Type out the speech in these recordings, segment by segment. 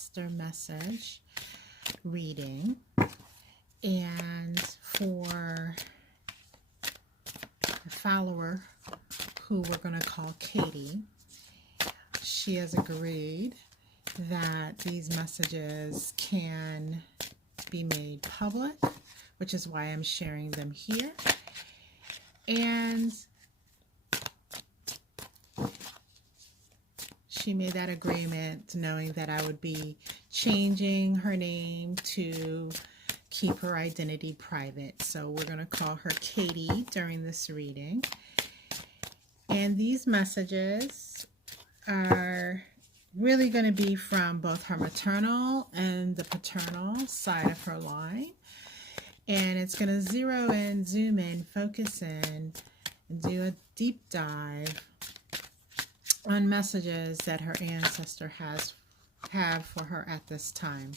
Ancestor Message Reading. And for a follower who we're going to call Katie, she has agreed that these messages can be made public, which is why I'm sharing them here. And she made that agreement knowing that I would be changing her name to keep her identity private. So we're going to call her Katie during this reading. And these messages are really going to be from both her maternal and the paternal side of her line. And it's going to zero in, zoom in, focus in, and do a deep dive on messages that her ancestor have for her at this time.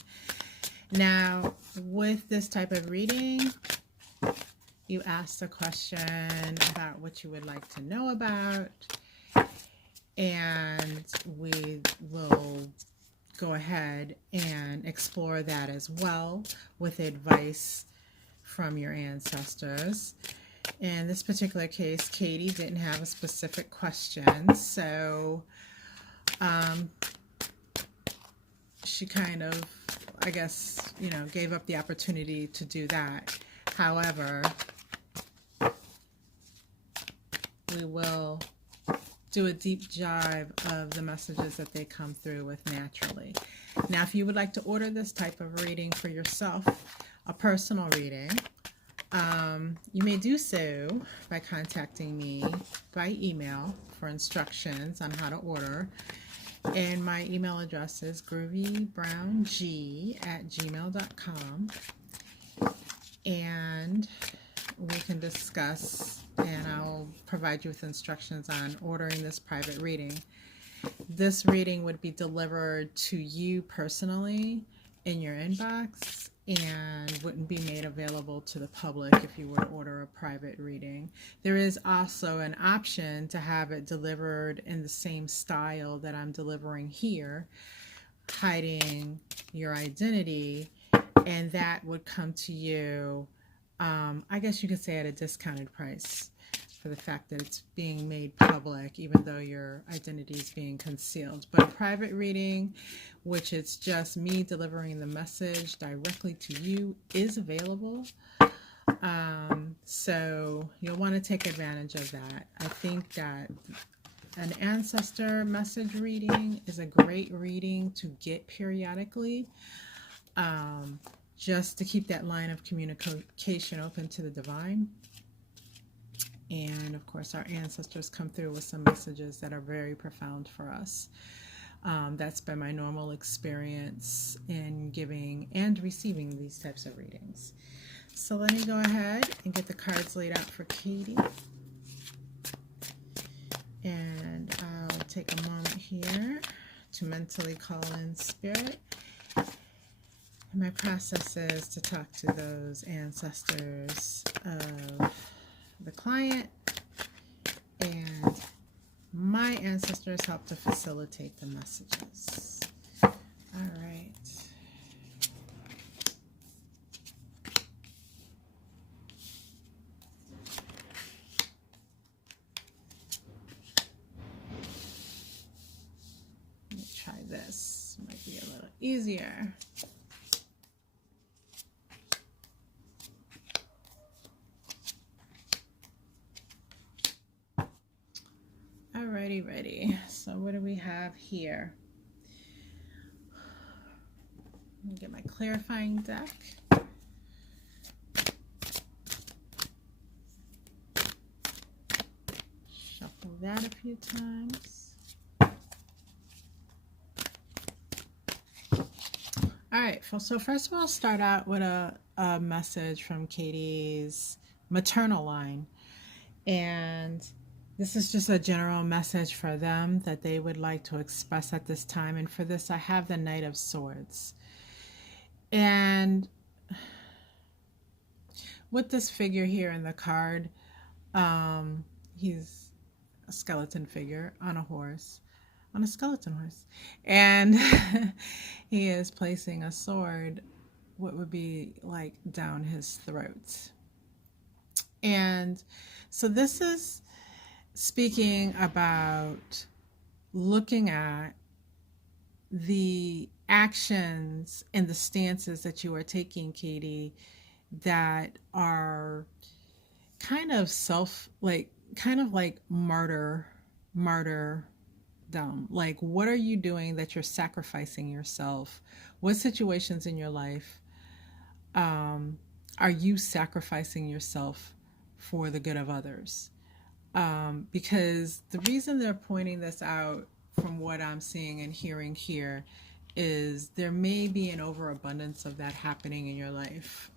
Now, with this type of reading, you ask the question about what you would like to know about, and we will go ahead and explore that as well with advice from your ancestors. In this particular case, Katie didn't have a specific question, so she kind of, I guess, gave up the opportunity to do that. However, we will do a deep dive of the messages that they come through with naturally. Now, if you would like to order this type of reading for yourself, a personal reading, you may do so by contacting me by email for instructions on how to order. And my email address is groovybrownG@gmail.com. And we can discuss, and I'll provide you with instructions on ordering this private reading. This reading would be delivered to you personally in your inbox and wouldn't be made available to the public if you were to order a private reading. There is also an option to have it delivered in the same style that I'm delivering here, hiding your identity, and that would come to you, I guess you could say, at a discounted price for the fact that it's being made public, even though your identity is being concealed. But a private reading, which is just me delivering the message directly to you, is available. So you'll want to take advantage of that. I think that an ancestor message reading is a great reading to get periodically, just to keep that line of communication open to the divine. And of course, our ancestors come through with some messages that are very profound for us. That's been my normal experience in giving and receiving these types of readings. So let me go ahead and get the cards laid out for Katie. And I'll take a moment here to mentally call in spirit. And my process is to talk to those ancestors of the client, and my ancestors help to facilitate the messages. All right. Let me try this. Might be a little easier. Ready. So what do we have here? Let me get my clarifying deck. Shuffle that a few times. All right, so first of all, start out with a message from Katie's maternal line. And this is just a general message for them that they would like to express at this time. And for this, I have the Knight of Swords. And with this figure here in the card, he's a skeleton figure on a horse. on a skeleton horse. And he is placing a sword, what would be like down his throat. And so this is speaking about looking at the actions and the stances that you are taking, Katie, that are kind of kind of like martyrdom. Like, what are you doing that you're sacrificing yourself? What situations in your life um, are you sacrificing yourself for the good of others? Because the reason they're pointing this out, from what I'm seeing and hearing here, is there may be an overabundance of that happening in your life.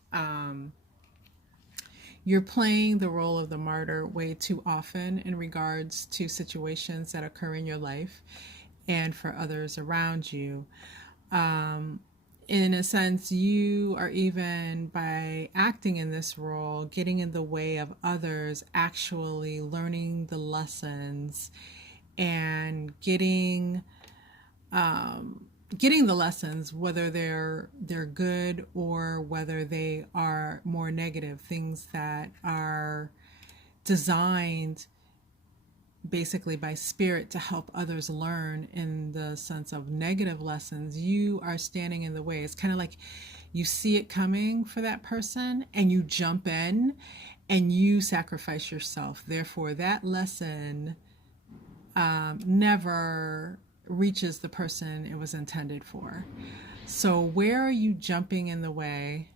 You're playing the role of the martyr way too often in regards to situations that occur in your life and for others around you. Um, in a sense, you are, even by acting in this role, getting in the way of others actually learning the lessons and getting the lessons, whether they're good or whether they are more negative, things that are designed basically by spirit to help others learn. In the sense of negative lessons, you are standing in the way. It's kind of like you see it coming for that person and you jump in and you sacrifice yourself. Therefore, that lesson never reaches the person it was intended for. So, where are you jumping in the way?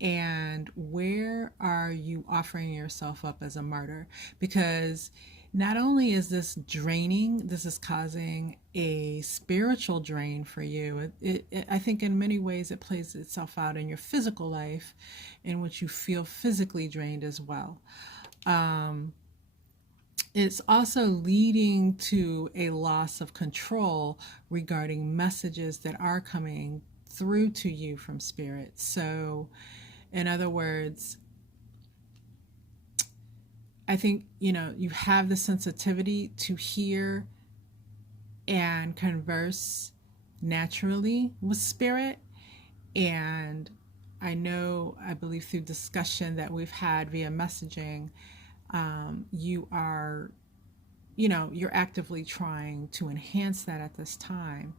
And where are you offering yourself up as a martyr? Because not only is this draining, this is causing a spiritual drain for you. I think in many ways it plays itself out in your physical life, in which you feel physically drained as well. It's also leading to a loss of control regarding messages that are coming through to you from spirit. So, in other words, I think, you have the sensitivity to hear and converse naturally with spirit. And I believe through discussion that we've had via messaging, you are, you're actively trying to enhance that at this time.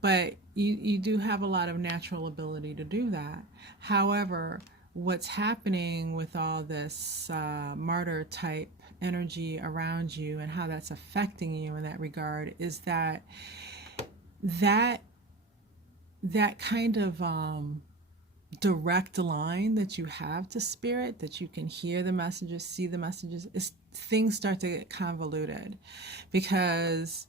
But you do have a lot of natural ability to do that. However, what's happening with all this martyr type energy around you and how that's affecting you in that regard is that that kind of direct line that you have to spirit, that you can hear the messages, see the messages, things start to get convoluted, because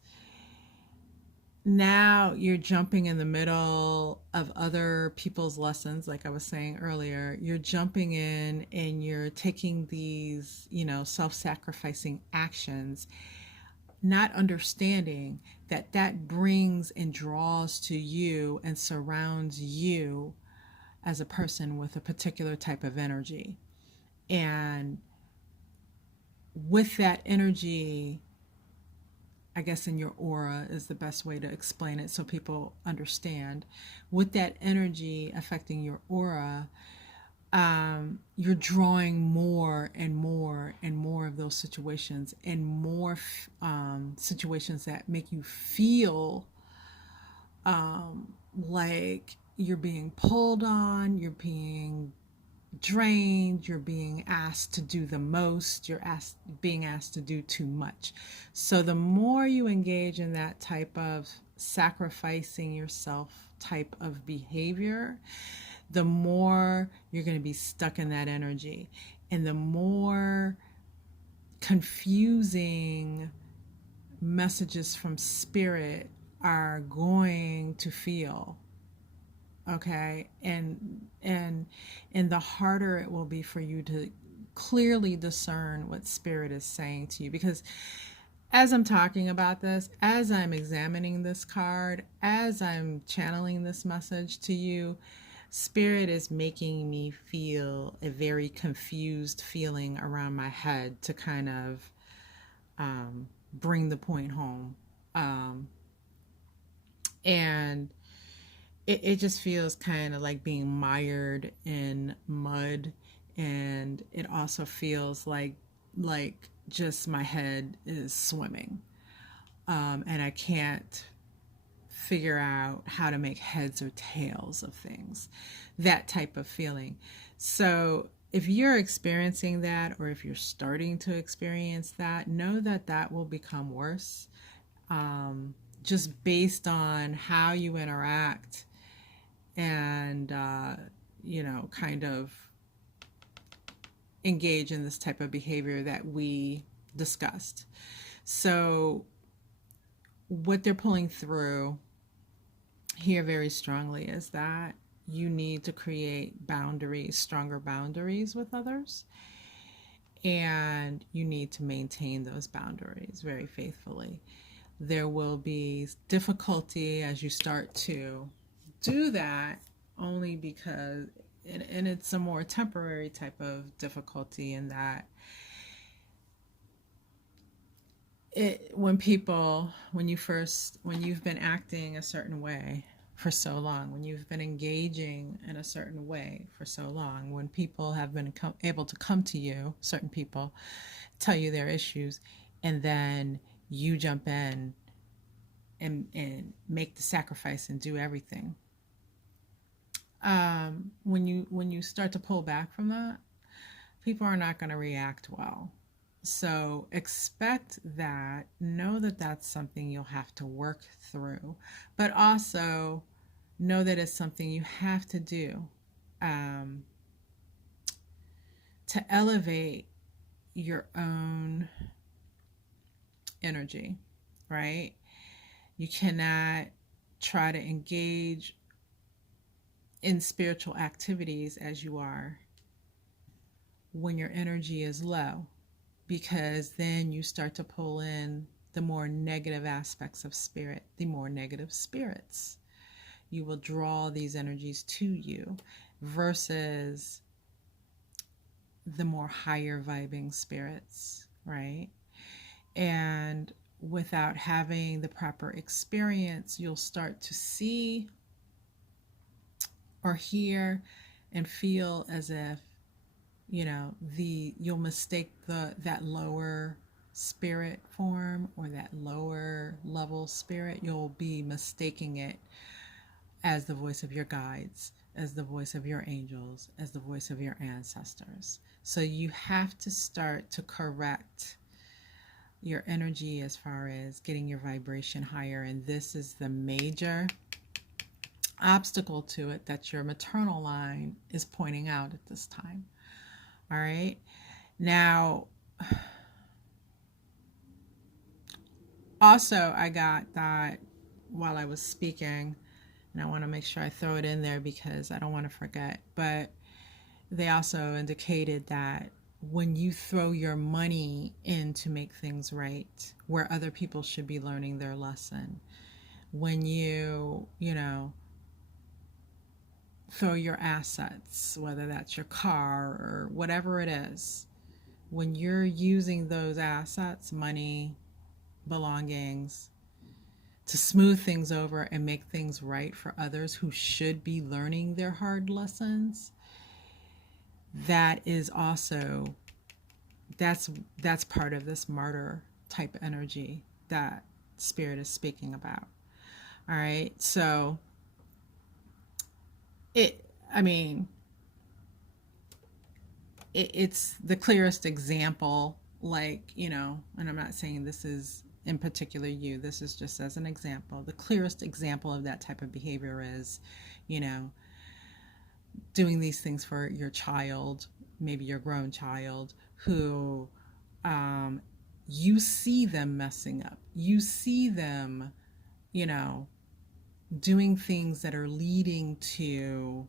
now you're jumping in the middle of other people's lessons. Like I was saying earlier, you're jumping in and you're taking these, self-sacrificing actions, not understanding that that brings and draws to you and surrounds you as a person with a particular type of energy. And with that energy, I guess in your aura is the best way to explain it so people understand. With that energy affecting your aura, you're drawing more and more and more of those situations, and more situations that make you feel like you're being pulled on, you're being drained, you're being asked to do the most, being asked to do too much. So the more you engage in that type of sacrificing yourself type of behavior, the more you're going to be stuck in that energy, and the more confusing messages from spirit are going to feel. Okay, and the harder it will be for you to clearly discern what spirit is saying to you. Because as I'm talking about this, as I'm examining this card, as I'm channeling this message to you, spirit is making me feel a very confused feeling around my head to kind of bring the point home. And it just feels kind of like being mired in mud. And it also feels like just my head is swimming. And I can't figure out how to make heads or tails of things. That type of feeling. So if you're experiencing that, or if you're starting to experience that, know that that will become worse, just based on how you interact and, kind of engage in this type of behavior that we discussed. So, what they're pulling through here very strongly is that you need to create boundaries, stronger boundaries with others, and you need to maintain those boundaries very faithfully. There will be difficulty as you start to do that, only because, and it's a more temporary type of difficulty in that when you've been acting a certain way for so long, when you've been engaging in a certain way for so long, when people have been able to come to you, certain people tell you their issues, and then you jump in and make the sacrifice and do everything. When you start to pull back from that, people are not going to react well. So expect that, know that that's something you'll have to work through, but also know that it's something you have to do, um, to elevate your own energy, right? You cannot try to engage in spiritual activities as you are when your energy is low, because then you start to pull in the more negative aspects of spirit, the more negative spirits. You will draw these energies to you versus the more higher vibing spirits, right? And without having the proper experience, you'll start to see or hear and feel as if, you'll mistake that lower spirit form, or that lower level spirit, you'll be mistaking it as the voice of your guides, as the voice of your angels, as the voice of your ancestors. So you have to start to correct your energy as far as getting your vibration higher. And this is the major obstacle to it that your maternal line is pointing out at this time. All right. Now, also, I got that while I was speaking, and I want to make sure I throw it in there because I don't want to forget. But they also indicated that when you throw your money in to make things right, where other people should be learning their lesson, when you throw your assets, whether that's your car or whatever it is, when you're using those assets, money, belongings, to smooth things over and make things right for others who should be learning their hard lessons, that is also, that's part of this martyr type energy that spirit is speaking about. All right. So I mean, it's the clearest example, and I'm not saying this is in particular you, this is just as an example. The clearest example of that type of behavior is, doing these things for your child, maybe your grown child, who, you see them messing up. You see them, doing things that are leading to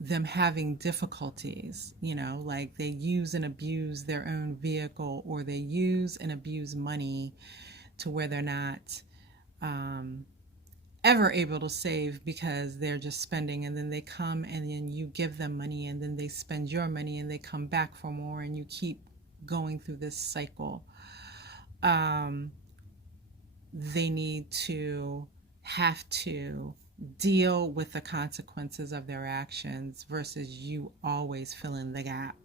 them having difficulties, like they use and abuse their own vehicle, or they use and abuse money to where they're not ever able to save, because they're just spending, and then they come and then you give them money, and then they spend your money and they come back for more, and you keep going through this cycle. They need to have to deal with the consequences of their actions versus you always fill in the gap.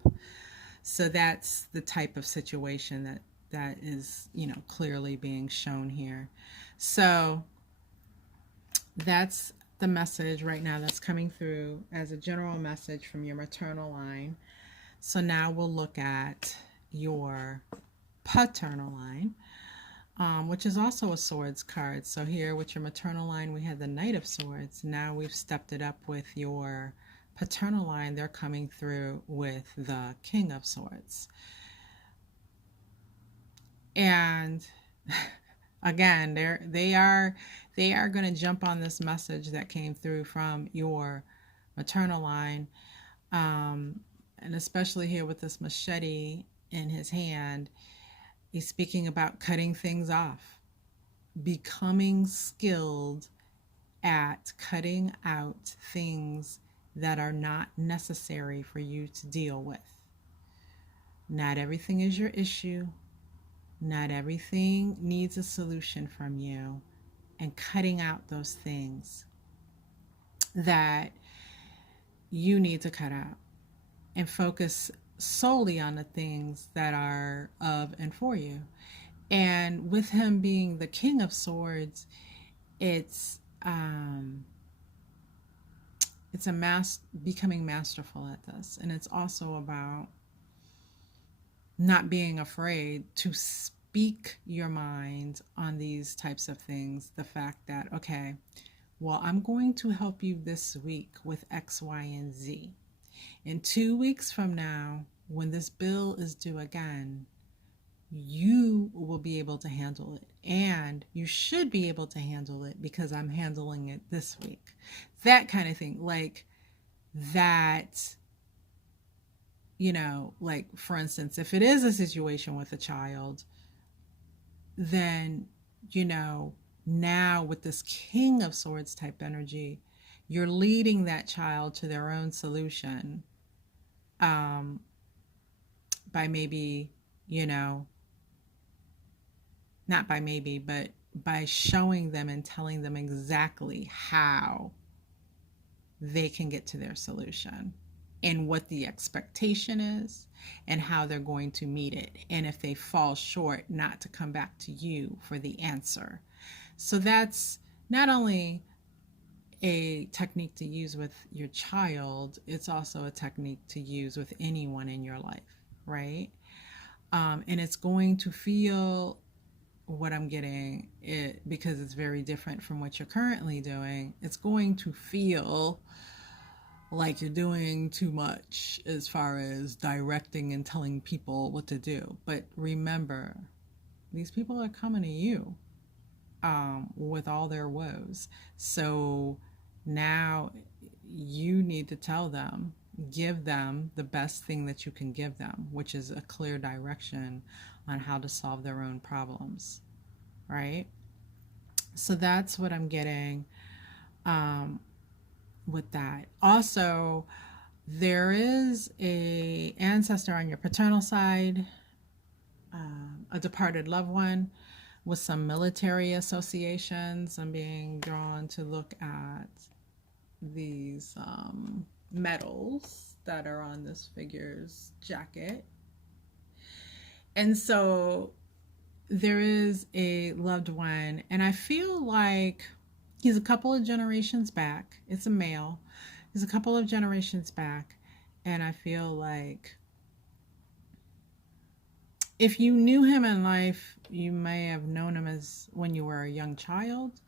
So that's the type of situation that is, clearly being shown here. So that's the message right now that's coming through as a general message from your maternal line. So now we'll look at your paternal line, which is also a swords card. So here with your maternal line, we had the Knight of Swords. Now we've stepped it up with your paternal line. They're coming through with the King of Swords. And again, they are going to jump on this message that came through from your maternal line, and especially here with this machete in his hand. He's speaking about cutting things off, becoming skilled at cutting out things that are not necessary for you to deal with. Not everything is your issue. Not everything needs a solution from you, and cutting out those things that you need to cut out and focus solely on the things that are of and for you. And with him being the King of Swords, it's becoming masterful at this. And it's also about not being afraid to speak your mind on these types of things. The fact that, okay, well, I'm going to help you this week with X, Y, and Z. In 2 weeks from now, when this bill is due again, you will be able to handle it. And you should be able to handle it because I'm handling it this week. That kind of thing. Like that, like for instance, if it is a situation with a child, then, now with this King of Swords type energy, you're leading that child to their own solution, by maybe, not by maybe, but by showing them and telling them exactly how they can get to their solution and what the expectation is and how they're going to meet it. And if they fall short, not to come back to you for the answer. So that's not only a technique to use with your child, it's also a technique to use with anyone in your life, right? And it's going to feel, what I'm getting, because it's very different from what you're currently doing, it's going to feel like you're doing too much as far as directing and telling people what to do. But remember, these people are coming to you with all their woes. So now you need to tell them, give them the best thing that you can give them, which is a clear direction on how to solve their own problems, right? So that's what I'm getting with that. Also, there is a ancestor on your paternal side, a departed loved one with some military associations. I'm being drawn to look at these medals that are on this figure's jacket. And so there is a loved one, and I feel like he's a couple of generations back. It's a male. He's a couple of generations back, and I feel like if you knew him in life, you may have known him as when you were a young child.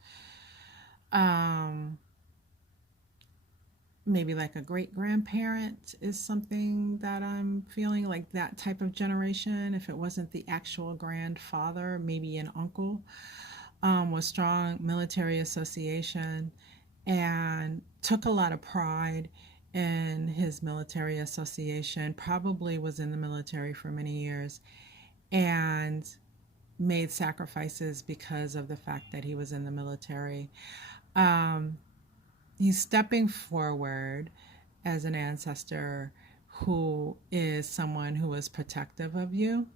Maybe like a great-grandparent is something that I'm feeling, like that type of generation. If it wasn't the actual grandfather, maybe an uncle, with strong military association and took a lot of pride in his military association, probably was in the military for many years, and made sacrifices because of the fact that he was in the military. He's stepping forward as an ancestor who is someone who is protective of you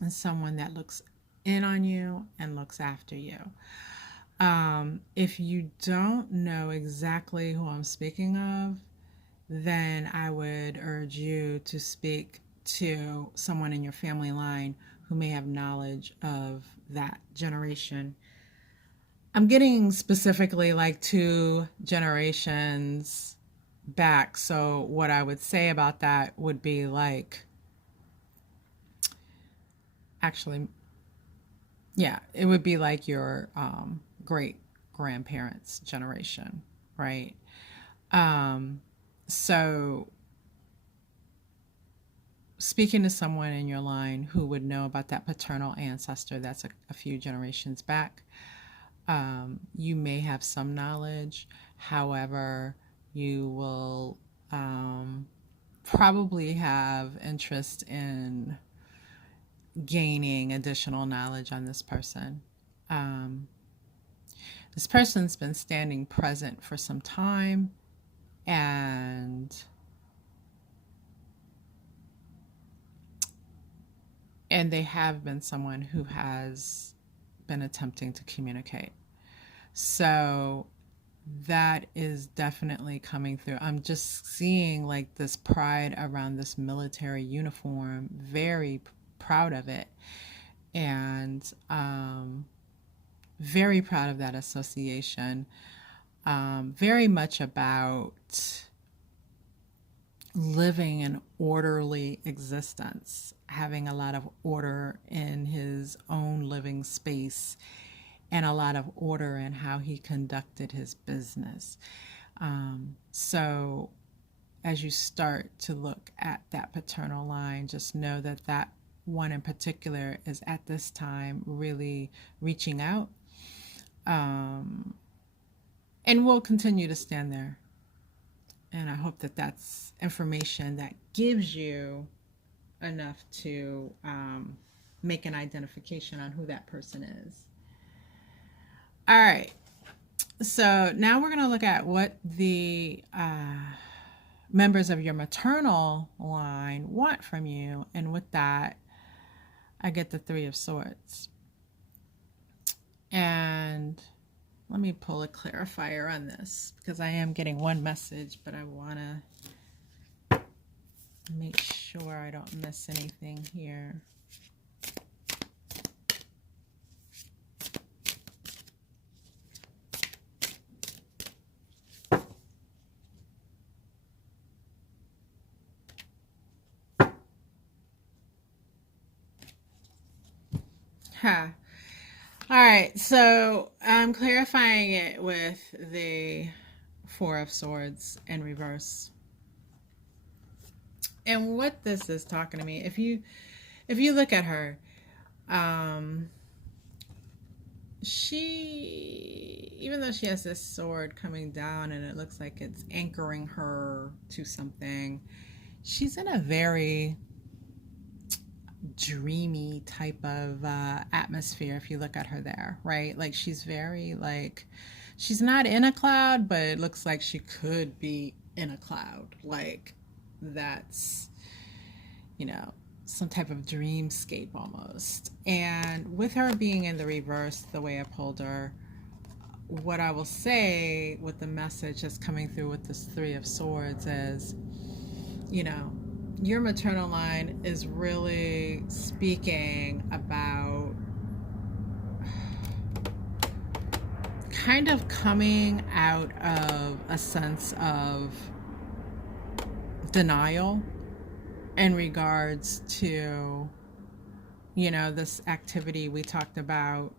and someone that looks in on you and looks after you. If you don't know exactly who I'm speaking of, then I would urge you to speak to someone in your family line who may have knowledge of that generation. I'm getting specifically like 2 generations back. So, what I would say about that would be like, actually, yeah, it would be like your great grandparents' generation, right? Um, so, speaking to someone in your line who would know about that paternal ancestor that's a few generations back, you may have some knowledge. However, you will probably have interest in gaining additional knowledge on this person. Um, this person's been standing present for some time, and they have been someone who has been attempting to communicate. So that is definitely coming through. I'm just seeing like this pride around this military uniform, very proud of it, and very proud of that association. Very much about living an orderly existence, having a lot of order in his own living space, and a lot of order in how he conducted his business. So, as you start to look at that paternal line, just know that that one in particular is at this time really reaching out, and will continue to stand there. And I hope that that's information that gives you enough to make an identification on who that person is. All right. So now we're going to look at what the members of your maternal line want from you. And with that, I get the Three of Swords. And let me pull a clarifier on this because I am getting one message, but I want to make sure I don't miss anything here. Ha. All right, so I'm clarifying it with the Four of Swords in reverse. And what this is talking to me, if you look at her, she, even though she has this sword coming down and it looks like it's anchoring her to something, she's in a very dreamy type of atmosphere if you look at her there, right? Like she's very like, she's not in a cloud, but it looks like she could be in a cloud. Like that's, you know, some type of dreamscape almost. And with her being in the reverse, the way I pulled her, what I will say with the message that's coming through with this Three of Swords is, you know, your maternal line is really speaking about kind of coming out of a sense of denial in regards to, you know, this activity we talked about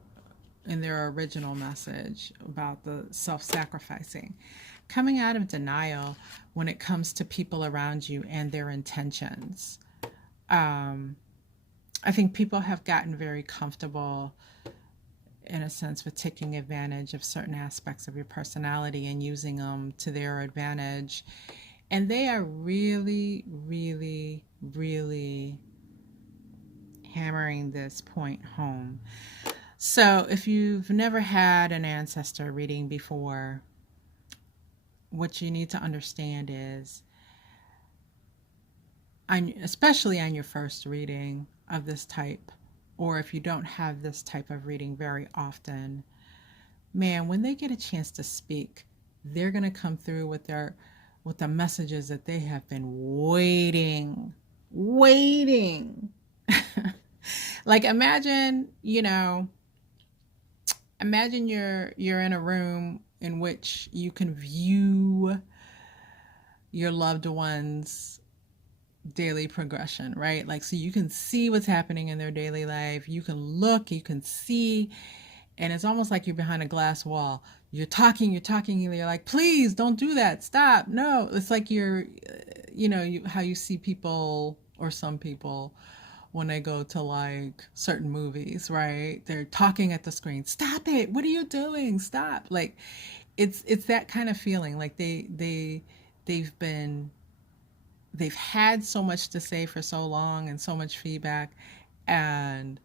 in their original message about the self-sacrificing. Coming out of denial when it comes to people around you and their intentions. I think people have gotten very comfortable, in a sense, with taking advantage of certain aspects of your personality and using them to their advantage. And they are really, really, really hammering this point home. So if you've never had an ancestor reading before, what you need to understand is, especially on your first reading of this type, or if you don't have this type of reading very often, man, when they get a chance to speak, they're going to come through with the messages that they have been waiting. Like imagine, imagine you're in a room in which you can view your loved one's daily progression, right? Like, so you can see what's happening in their daily life. You can look, you can see, and it's almost like you're behind a glass wall. You're talking, and you're like, please don't do that. Stop. No. It's like how you see people or some people when they go to like certain movies, right? They're talking at the screen. Stop it. What are you doing? Stop. Like, it's that kind of feeling. Like they've been they've had so much to say for so long and so much feedback, and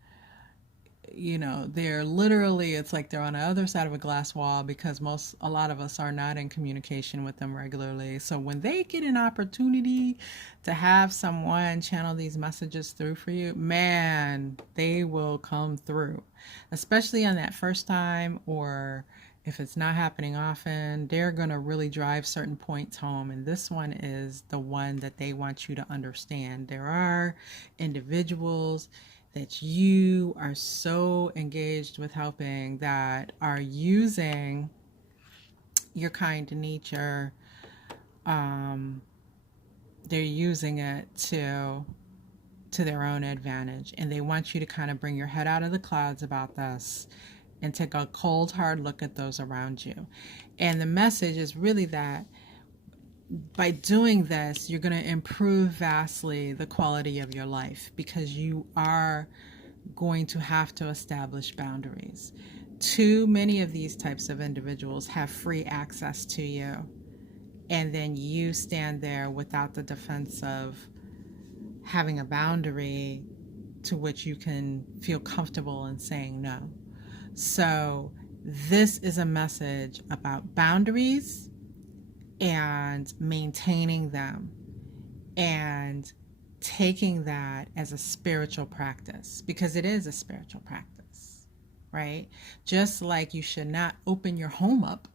they're literally, it's like they're on the other side of a glass wall because a lot of us are not in communication with them regularly. So when they get an opportunity to have someone channel these messages through for you, man, they will come through, especially on that first time, or if it's not happening often, they're going to really drive certain points home. And this one is the one that they want you to understand. There are individuals that you are so engaged with helping that are using your kind nature. They're using it to their own advantage, and they want you to kind of bring your head out of the clouds about this and take a cold, hard look at those around you. And the message is really that by doing this, you're going to improve vastly the quality of your life, because you are going to have to establish boundaries. Too many of these types of individuals have free access to you, and then you stand there without the defense of having a boundary to which you can feel comfortable in saying no. So this is a message about boundaries and maintaining them, and taking that as a spiritual practice, because it is a spiritual practice, right? Just like you should not open your home up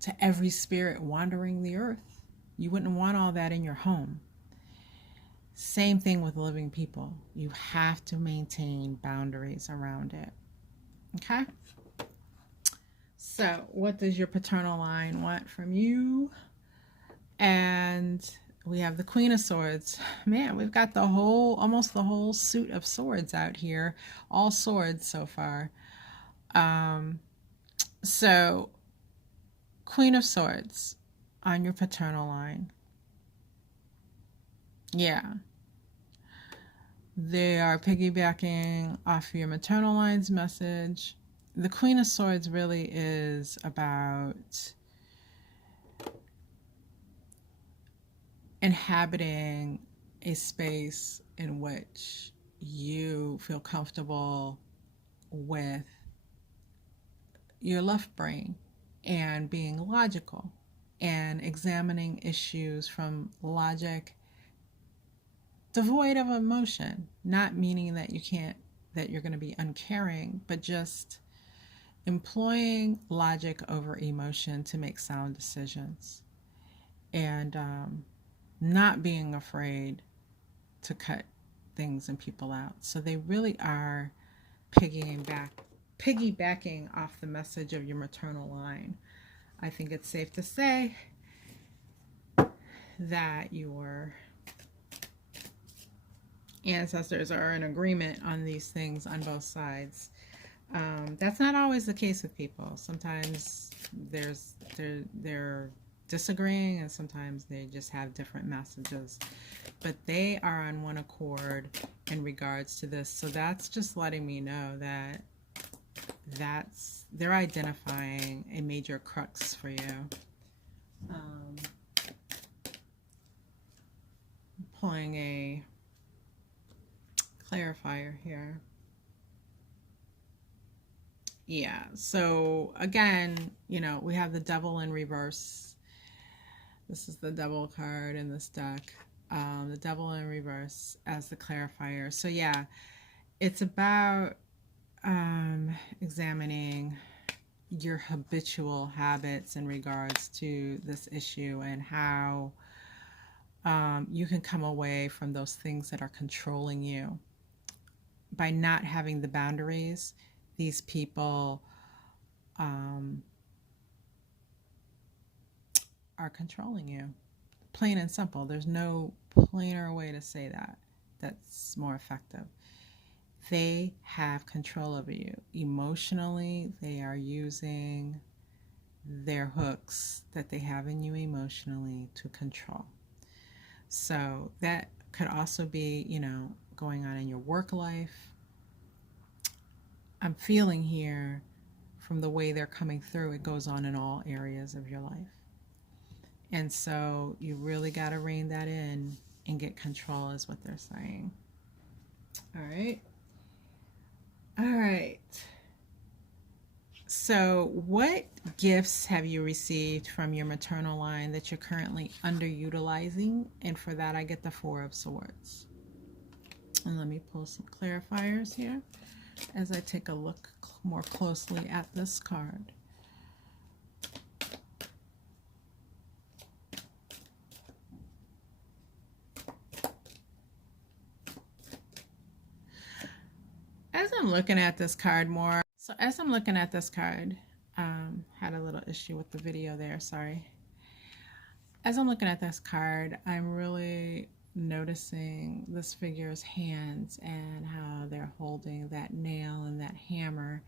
to every spirit wandering the earth. You wouldn't want all that in your home. Same thing with living people. You have to maintain boundaries around it. Okay? So, what does your paternal line want from you? And we have the Queen of Swords. Man, we've got almost the whole suit of swords out here. All swords so far. So, Queen of Swords on your paternal line. Yeah. They are piggybacking off your maternal line's message. The Queen of Swords really is about inhabiting a space in which you feel comfortable with your left brain and being logical and examining issues from logic devoid of emotion, not meaning that you're going to be uncaring, but just employing logic over emotion to make sound decisions, and not being afraid to cut things and people out. So they really are piggybacking off the message of your maternal line. I think it's safe to say that your ancestors are in agreement on these things on both sides. That's not always the case with people. Sometimes they're disagreeing, and sometimes they just have different messages, but they are on one accord in regards to this. So that's just letting me know that they're identifying a major crux for you. Pulling a clarifier here. Yeah, so again, we have the Devil in reverse. This is the Devil card in this deck. The Devil in reverse as the clarifier. So yeah, it's about examining your habitual habits in regards to this issue, and how you can come away from those things that are controlling you. By not having the boundaries, these people um, are controlling you. Plain and simple. There's no plainer way to say that that's more effective. They have control over you. Emotionally, they are using their hooks that they have in you emotionally to control. So that could also be, going on in your work life. I'm feeling here from the way they're coming through, it goes on in all areas of your life. And so you really got to rein that in and get control, is what they're saying. All right. All right. So, what gifts have you received from your maternal line that you're currently underutilizing? And for that, I get the Four of Swords. And let me pull some clarifiers here as I take a look more closely at this card. As I'm looking at this card more, had a little issue with the video there, sorry. As I'm looking at this card, I'm really noticing this figure's hands and how they're holding that nail and that hammer.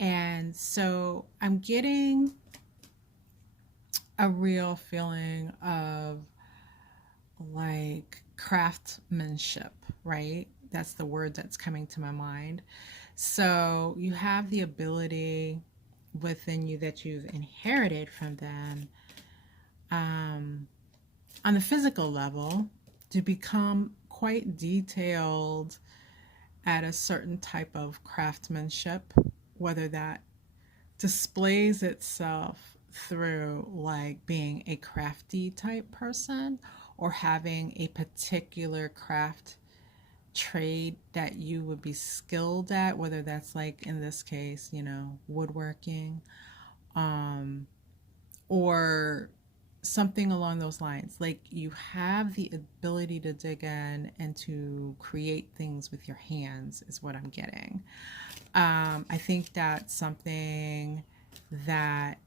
And so I'm getting a real feeling of like craftsmanship, right? That's the word that's coming to my mind. So you have the ability within you that you've inherited from them, on the physical level, to become quite detailed at a certain type of craftsmanship, whether that displays itself through like being a crafty type person or having a particular craft trade that you would be skilled at, whether that's like in this case, woodworking, or something along those lines. Like you have the ability to dig in and to create things with your hands, is what I'm getting. I think that's something that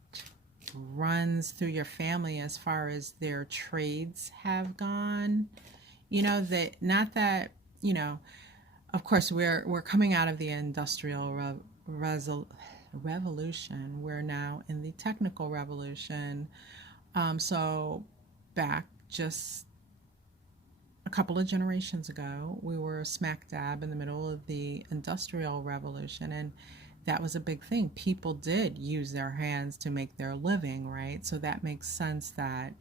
runs through your family as far as their trades have gone. That not that, of course we're coming out of the industrial revolution. We're now in the technical revolution. So back just a couple of generations ago, we were smack dab in the middle of the industrial revolution, and that was a big thing. People did use their hands to make their living, right? So that makes sense that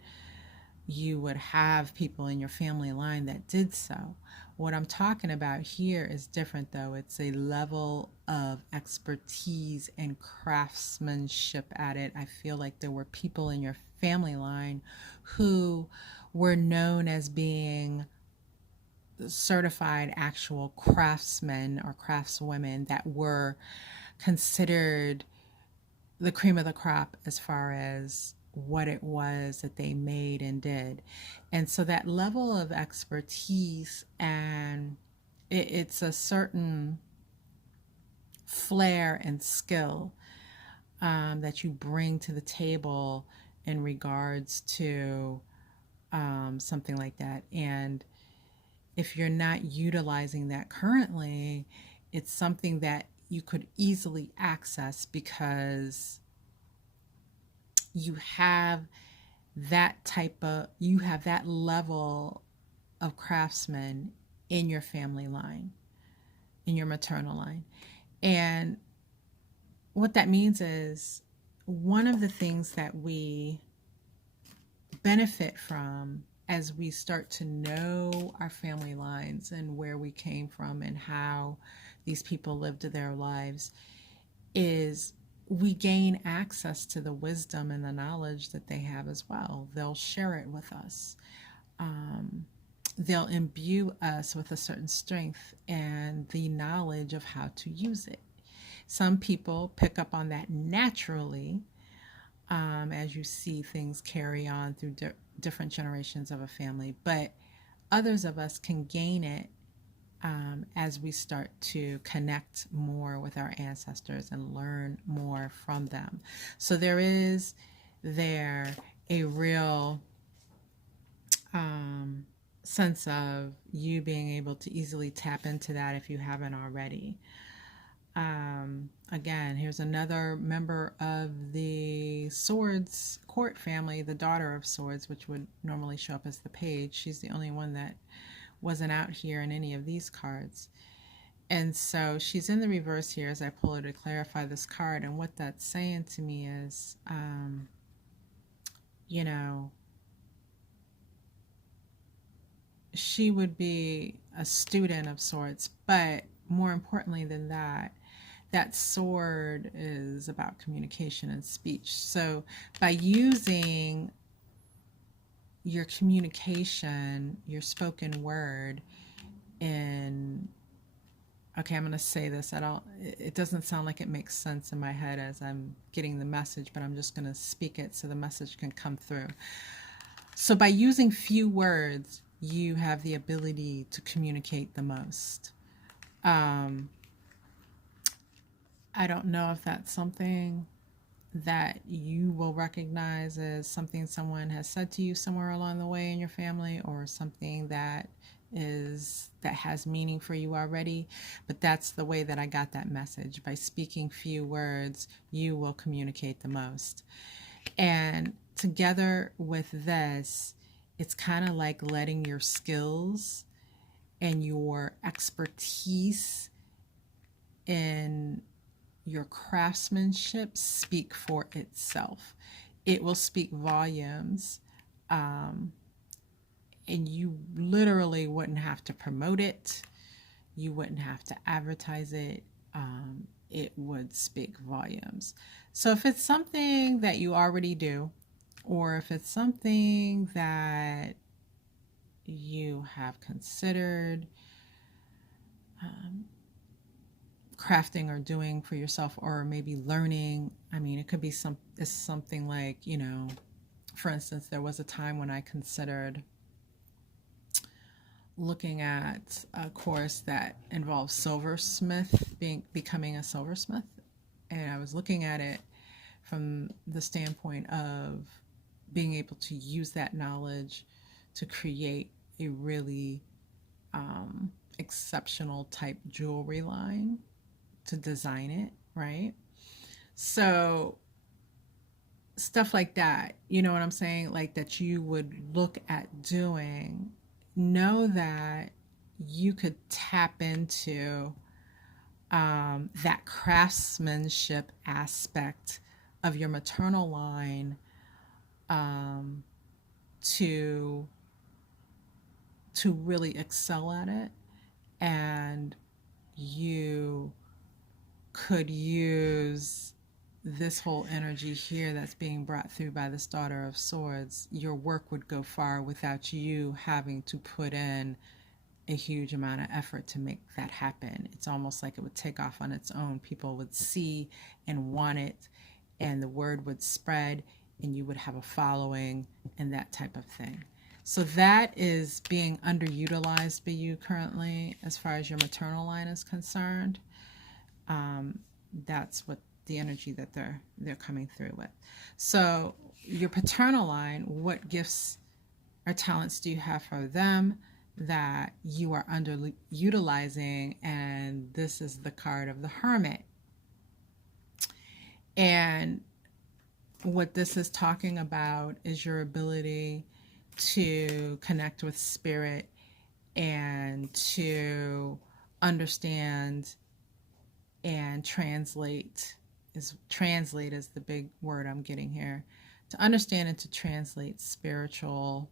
you would have people in your family line that did so. What I'm talking about here is different, though. It's a level of expertise and craftsmanship at it. I feel like there were people in your family line who were known as being certified actual craftsmen or craftswomen that were considered the cream of the crop as far as what it was that they made and did. And so that level of expertise, and it's a certain flair and skill that you bring to the table in regards to something like that. And if you're not utilizing that currently, it's something that you could easily access because you have that level of craftsman in your family line, in your maternal line. And what that means is, one of the things that we benefit from as we start to know our family lines and where we came from and how these people lived their lives is we gain access to the wisdom and the knowledge that they have as well. They'll share it with us. They'll imbue us with a certain strength and the knowledge of how to use it. Some people pick up on that naturally, as you see things carry on through different generations of a family, but others of us can gain it as we start to connect more with our ancestors and learn more from them. So there a real sense of you being able to easily tap into that if you haven't already. Again, here's another member of the Swords court family, the daughter of Swords, which would normally show up as the page. She's the only one that wasn't out here in any of these cards. And so she's in the reverse here as I pull her to clarify this card. And what that's saying to me is, you know, she would be a student of sorts, but more importantly than that, that sword is about communication and speech. So by using your communication, your spoken word in, okay, I'm going to say this. It doesn't sound like it makes sense in my head as I'm getting the message, but I'm just going to speak it so the message can come through. So by using few words, you have the ability to communicate the most. I don't know if that's something that you will recognize as something someone has said to you somewhere along the way in your family, or something that has meaning for you already, but that's the way that I got that message. By speaking few words, you will communicate the most. And together with this, it's kind of like letting your skills and your expertise in your craftsmanship speak for itself. It will speak volumes, and you literally wouldn't have to promote it. You wouldn't have to advertise it. It would speak volumes. So if it's something that you already do, or if it's something that you have considered crafting or doing for yourself, or maybe learning, I mean, it could be something like, you know, for instance, there was a time when I considered looking at a course that involves silversmith, becoming a silversmith, and I was looking at it from the standpoint of being able to use that knowledge to create a really exceptional type jewelry line, to design it, right? So stuff like that, you know what I'm saying? Like that you would look at doing, know that you could tap into that craftsmanship aspect of your maternal line to really excel at it. And you could use this whole energy here that's being brought through by this daughter of swords. Your work would go far without you having to put in a huge amount of effort to make that happen. It's almost like it would take off on its own. People would see and want it, and the word would spread, and you would have a following and that type of thing. So that is being underutilized by you currently as far as your maternal line is concerned. That's what the energy that they're coming through with. So your paternal line, what gifts or talents do you have for them that you are underutilizing? And this is the card of the Hermit. And what this is talking about is your ability to connect with spirit and to understand and translate is the big word I'm getting here. To understand and to translate spiritual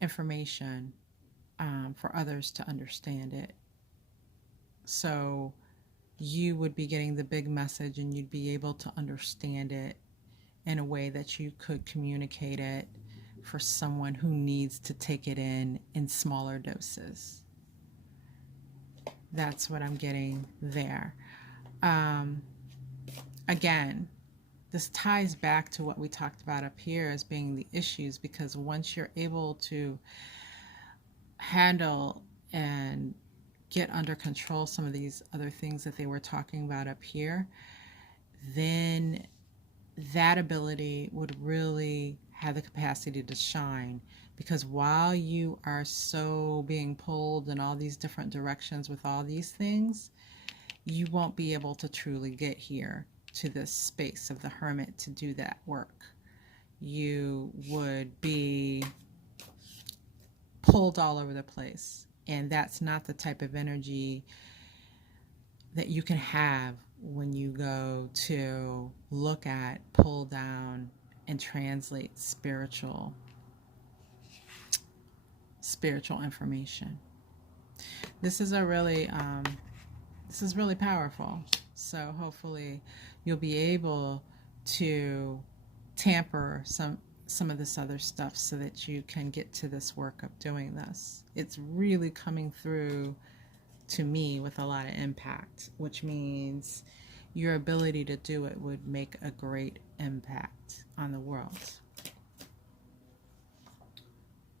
information for others to understand it. So you would be getting the big message, and you'd be able to understand it in a way that you could communicate it for someone who needs to take it in smaller doses. That's what I'm getting there. Um, Again, this ties back to what we talked about up here as being the issues, because once you're able to handle and get under control some of these other things that they were talking about up here, then that ability would really have the capacity to shine. Because while you are so being pulled in all these different directions with all these things, you won't be able to truly get here to this space of the hermit to do that work. You would be pulled all over the place, and that's not the type of energy that you can have when you go to look at, pull down, and translate spiritual information. This is really powerful. So hopefully you'll be able to tamper some of this other stuff so that you can get to this work of doing this. It's really coming through to me with a lot of impact, which means your ability to do it would make a great impact on the world.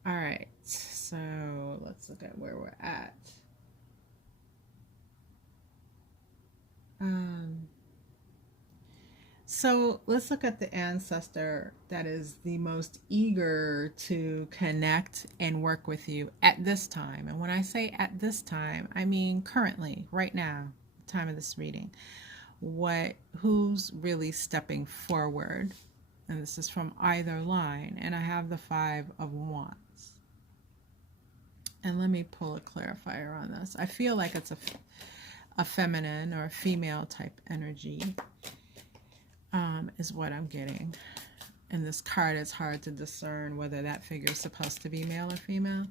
All right, so let's look at where we're at. So let's look at the ancestor that is the most eager to connect and work with you at this time. And when I say at this time, I mean currently, right now, the time of this reading. Who's really stepping forward? And this is from either line. And I have the Five of Wands. And let me pull a clarifier on this. I feel like it's a feminine or a female type energy. Is what I'm getting. And this card is hard to discern whether that figure is supposed to be male or female,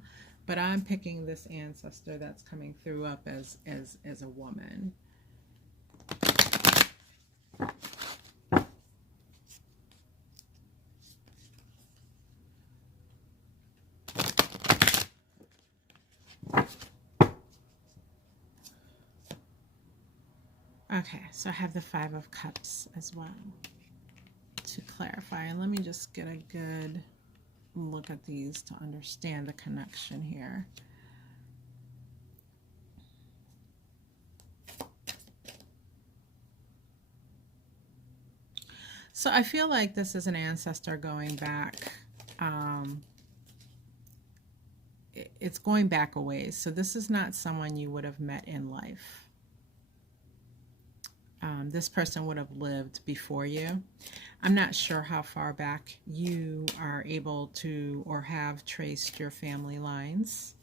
but I'm picking this ancestor that's coming through up as a woman. Okay, so I have the Five of Cups as well to clarify. And let me just get a good look at these to understand the connection here. So I feel like this is an ancestor going back. It's going back a ways. So this is not someone you would have met in life. This person would have lived before you. I'm not sure how far back you are able to or have traced your family lines.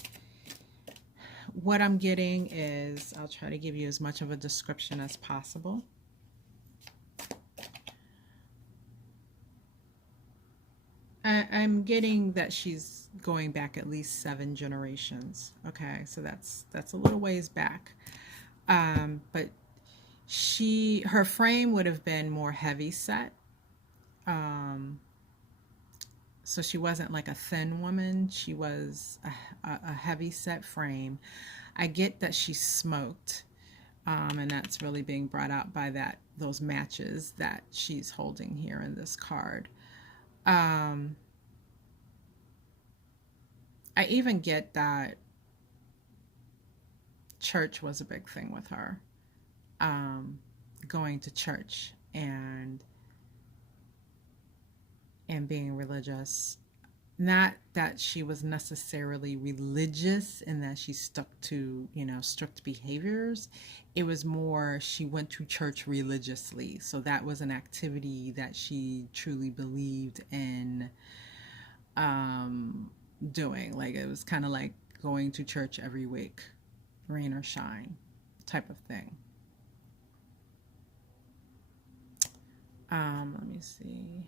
What I'm getting is, I'll try to give you as much of a description as possible. I'm getting that she's going back at least 7 generations. Okay, so that's a little ways back. But her frame would have been more heavy set. So she wasn't like a thin woman. She was a heavy set frame. I get that she smoked, and that's really being brought out by those matches that she's holding here in this card. I even get that church was a big thing with her. Going to church and being religious. Not that she was necessarily religious and that she stuck to, strict behaviors. It was more she went to church religiously. So that was an activity that she truly believed in doing. Like, it was kind of like going to church every week, rain or shine type of thing. Let me see.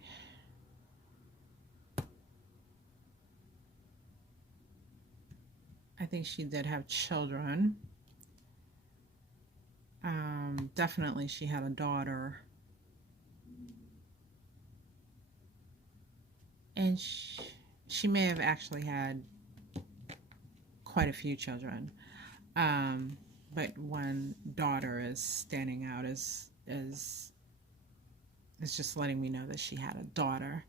I think she did have children. Definitely she had a daughter. And she may have actually had quite a few children. but one daughter is standing out is just letting me know that she had a daughter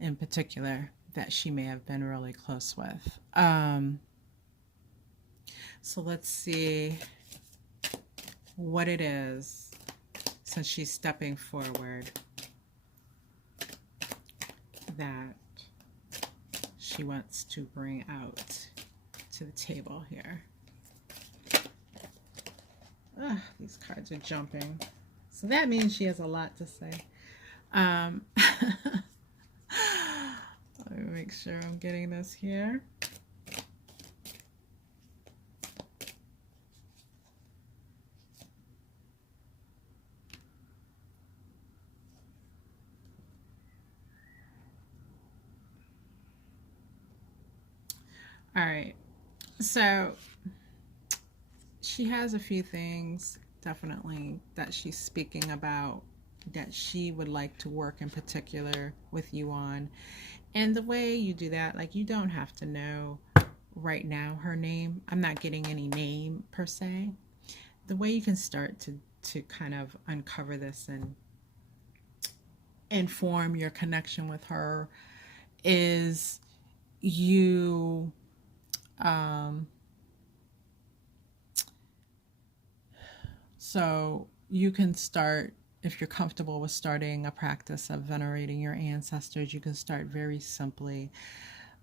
in particular that she may have been really close with. So let's see what it is, since she's stepping forward, that she wants to bring out to the table here. These cards are jumping. So that means she has a lot to say. Let me make sure I'm getting this here. All right. So she has a few things definitely that she's speaking about that she would like to work in particular with you on. And the way you do that, like, you don't have to know right now her name. I'm not getting any name per se. The way you can start to kind of uncover this and inform your connection with her is you so you can start, if you're comfortable with starting a practice of venerating your ancestors, you can start very simply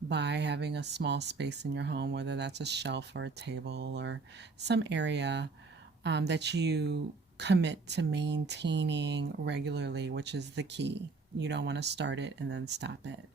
by having a small space in your home, whether that's a shelf or a table or some area that you commit to maintaining regularly, which is the key. You don't want to start it and then stop it.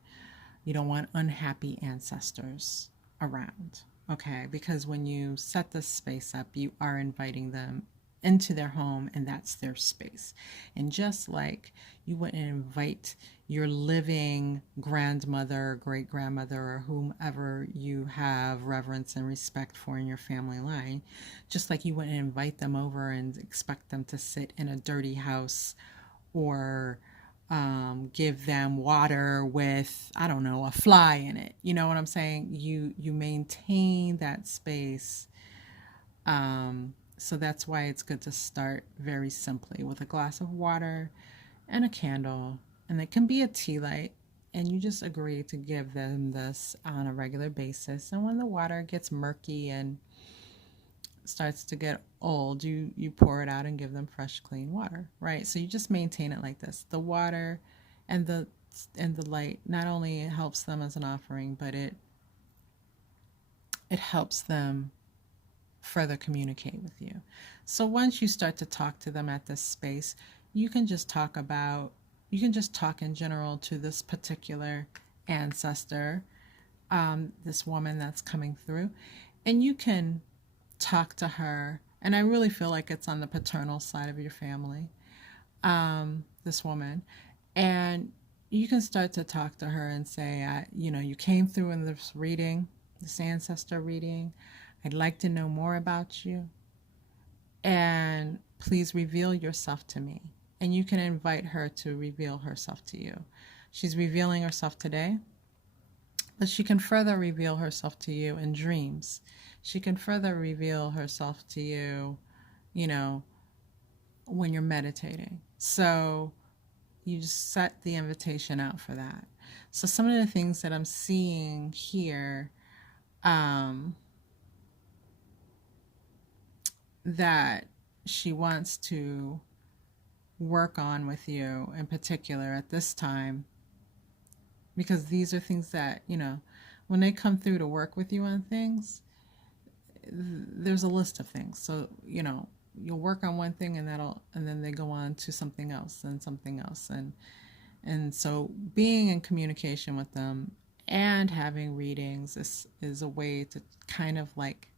You don't want unhappy ancestors around, okay? Because when you set this space up, you are inviting them into their home, and that's their space. And just like you wouldn't invite your living grandmother, great grandmother, or whomever you have reverence and respect for in your family line, just like you wouldn't invite them over and expect them to sit in a dirty house or give them water with, I don't know, a fly in it. You know what I'm saying? You maintain that space. So that's why it's good to start very simply with a glass of water and a candle, and it can be a tea light, and you just agree to give them this on a regular basis. And when the water gets murky and starts to get old, you pour it out and give them fresh, clean water, right? So you just maintain it like this. The water and the light not only helps them as an offering, but it helps them further communicate with you. So once you start to talk to them at this space, you can just talk in general to this particular ancestor, this woman that's coming through, and you can talk to her. And I really feel like it's on the paternal side of your family, this woman. And you can start to talk to her and say, you came through in this reading, this ancestor reading. I'd like to know more about you, and please reveal yourself to me. And you can invite her to reveal herself to you. She's revealing herself today, but she can further reveal herself to you in dreams. She can further reveal herself to you, when you're meditating. So you just set the invitation out for that. So some of the things that I'm seeing here, that she wants to work on with you in particular at this time, because these are things that, when they come through to work with you on things, there's a list of things. So, you'll work on one thing and then they go on to something else and something else. And so being in communication with them and having readings is a way to kind of like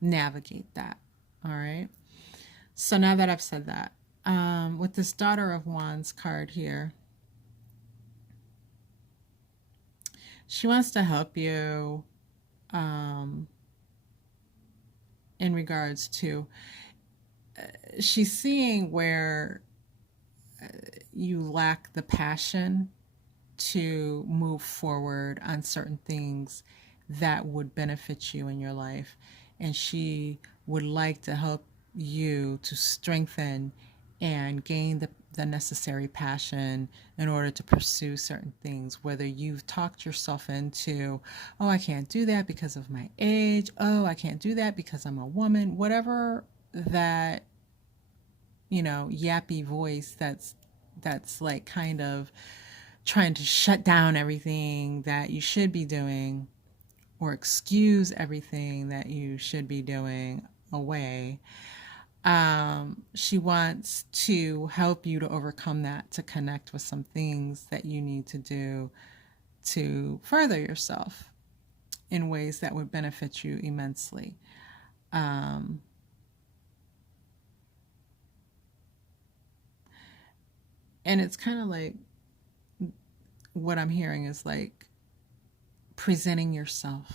navigate that. All right. So now that I've said that, with this Daughter of Wands card here, she wants to help you in regards to, she's seeing where you lack the passion to move forward on certain things that would benefit you in your life. And she would like to help you to strengthen and gain the necessary passion in order to pursue certain things. Whether you've talked yourself into, oh, I can't do that because of my age, oh, I can't do that because I'm a woman, whatever that, yappy voice that's like kind of trying to shut down everything that you should be doing or excuse everything that you should be doing away. She wants to help you to overcome that, to connect with some things that you need to do to further yourself in ways that would benefit you immensely. And it's kind of like what I'm hearing is like presenting yourself,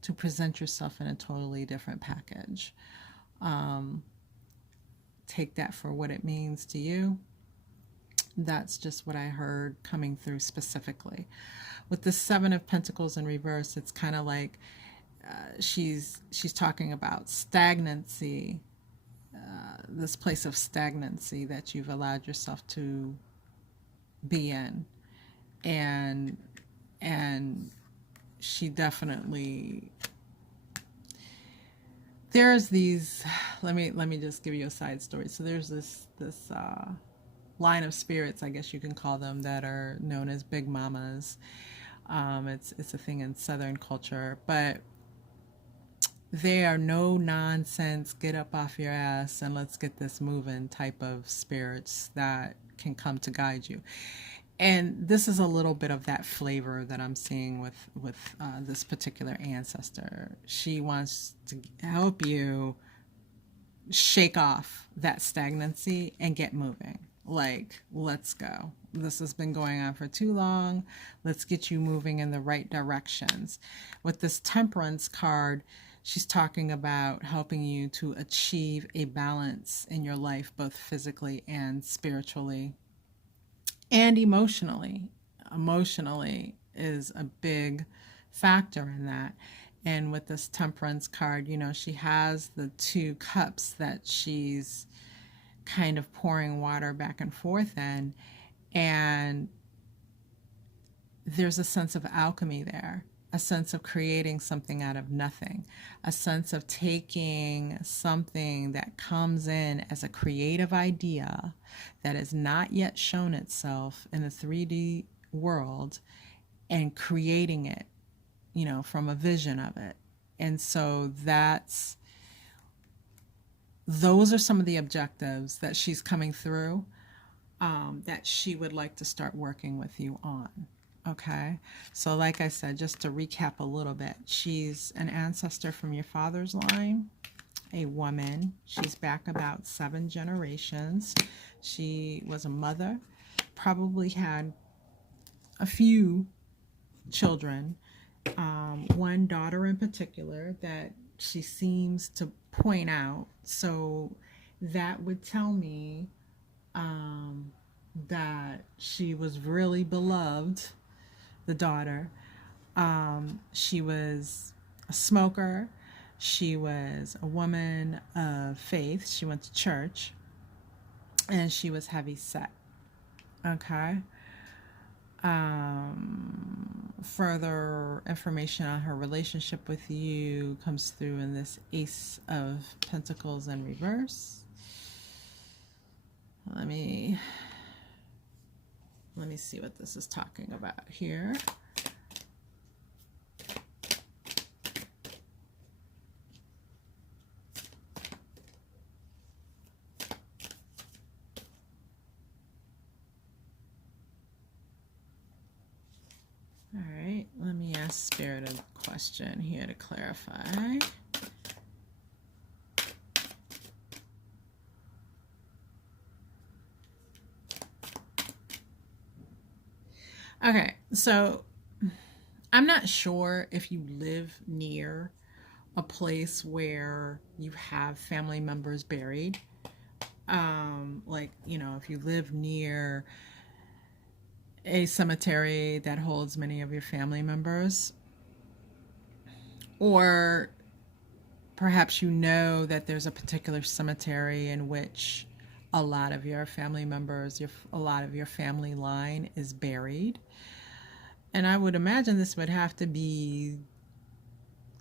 to present yourself in a totally different package. Take that for what it means to you. That's just what I heard coming through specifically. With the Seven of Pentacles in reverse, it's kind of like she's talking about stagnancy, this place of stagnancy that you've allowed yourself to be in, and she definitely, there's these, let me just give you a side story. So there's this line of spirits, I guess you can call them, that are known as big mamas. It's a thing in Southern culture, but they are no nonsense, get up off your ass and let's get this moving type of spirits that can come to guide you. And this is a little bit of that flavor that I'm seeing with this particular ancestor. She wants to help you shake off that stagnancy and get moving. Like, let's go. This has been going on for too long. Let's get you moving in the right directions. With this Temperance card, she's talking about helping you to achieve a balance in your life, both physically and spiritually. And emotionally. Emotionally is a big factor in that. And with this Temperance card, she has the two cups that she's kind of pouring water back and forth in. And there's a sense of alchemy there, a sense of creating something out of nothing, a sense of taking something that comes in as a creative idea that has not yet shown itself in the 3D world and creating it, from a vision of it. And so those are some of the objectives that she's coming through, that she would like to start working with you on. Okay, so like I said, just to recap a little bit, she's an ancestor from your father's line, a woman. She's back about 7 generations. She was a mother, probably had a few children, one daughter in particular that she seems to point out. So that would tell me that she was really beloved, the daughter. She was a smoker. She was a woman of faith. She went to church. And she was heavy set. Okay. Further information on her relationship with you comes through in this Ace of Pentacles in reverse. Let me see what this is talking about here. All right, let me ask Spirit a question here to clarify. Okay, so I'm not sure if you live near a place where you have family members buried. Like, if you live near a cemetery that holds many of your family members, or perhaps you know that there's a particular cemetery in which a lot of your family members, a lot of your family line is buried. And I would imagine this would have to be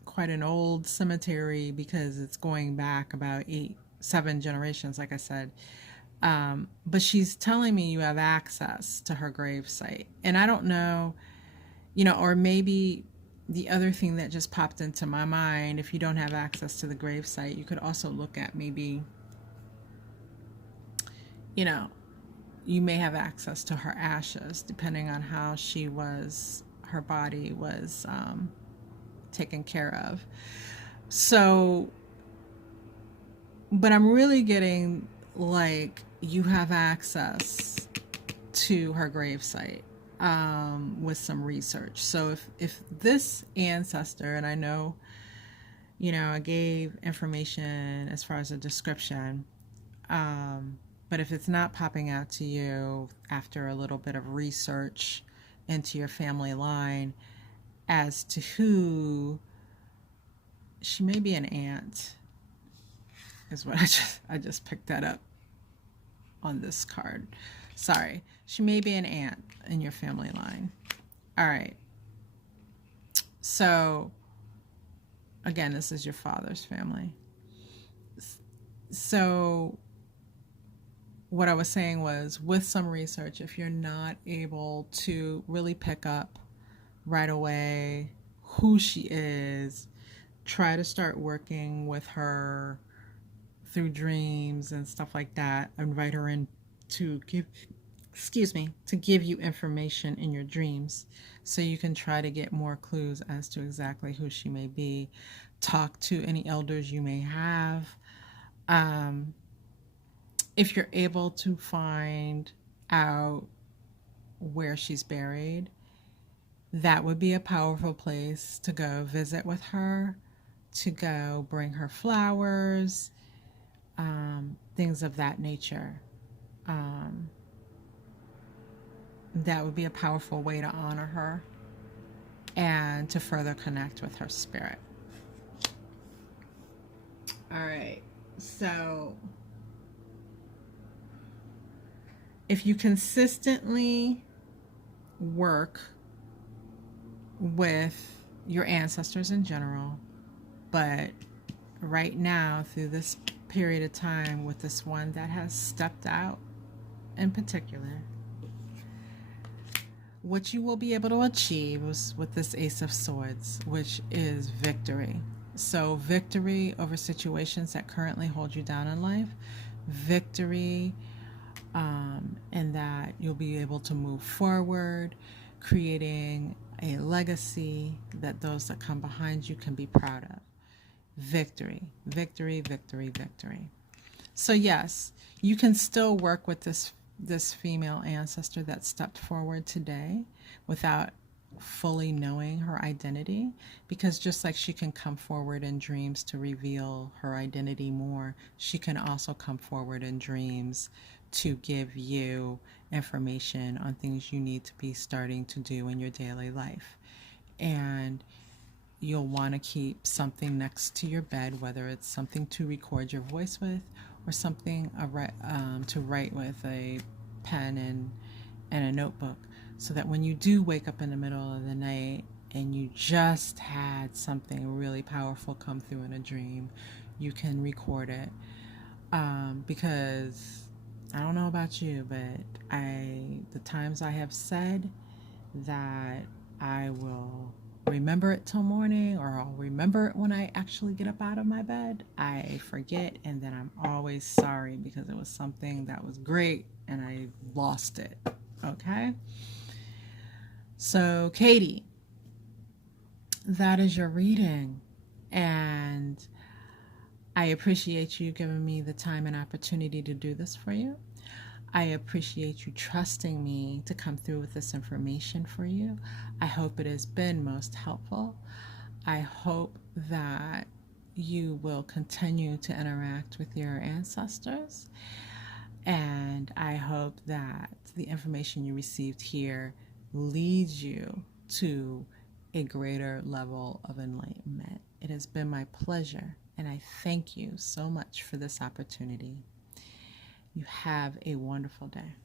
quite an old cemetery because it's going back about 7 generations, like I said. But she's telling me you have access to her gravesite. And I don't know, or maybe the other thing that just popped into my mind, if you don't have access to the gravesite, you could also look at maybe, you may have access to her ashes, depending on how her body was taken care of. So, but I'm really getting like you have access to her gravesite with some research. So if this ancestor, and I know, I gave information as far as a description, but if it's not popping out to you after a little bit of research into your family line as to who, she may be an aunt, is what I just picked that up on this card. Sorry. She may be an aunt in your family line. All right. So, again, this is your father's family. So, what I was saying was, with some research, if you're not able to really pick up right away who she is, try to start working with her through dreams and stuff like that. Invite her in to give you information in your dreams so you can try to get more clues as to exactly who she may be. Talk to any elders you may have. If you're able to find out where she's buried, that would be a powerful place to go visit with her, to go bring her flowers, things of that nature. That would be a powerful way to honor her and to further connect with her spirit. All right, so if you consistently work with your ancestors in general, but right now through this period of time with this one that has stepped out in particular, what you will be able to achieve with this Ace of Swords, which is victory. So victory over situations that currently hold you down in life, victory and that you'll be able to move forward, creating a legacy that those that come behind you can be proud of. Victory, victory, victory, victory. So yes, you can still work with this female ancestor that stepped forward today without fully knowing her identity, because just like she can come forward in dreams to reveal her identity more, she can also come forward in dreams to give you information on things you need to be starting to do in your daily life. And you'll want to keep something next to your bed, whether it's something to record your voice with or something to write with, a pen and a notebook, so that when you do wake up in the middle of the night and you just had something really powerful come through in a dream, you can record it. Because I don't know about you, but the times I have said that I will remember it till morning, or I'll remember it when I actually get up out of my bed, I forget, and then I'm always sorry because it was something that was great and I lost it. Okay? So, Katie, that is your reading, and I appreciate you giving me the time and opportunity to do this for you. I appreciate you trusting me to come through with this information for you. I hope it has been most helpful. I hope that you will continue to interact with your ancestors. And I hope that the information you received here leads you to a greater level of enlightenment. It has been my pleasure and I thank you so much for this opportunity. You have a wonderful day.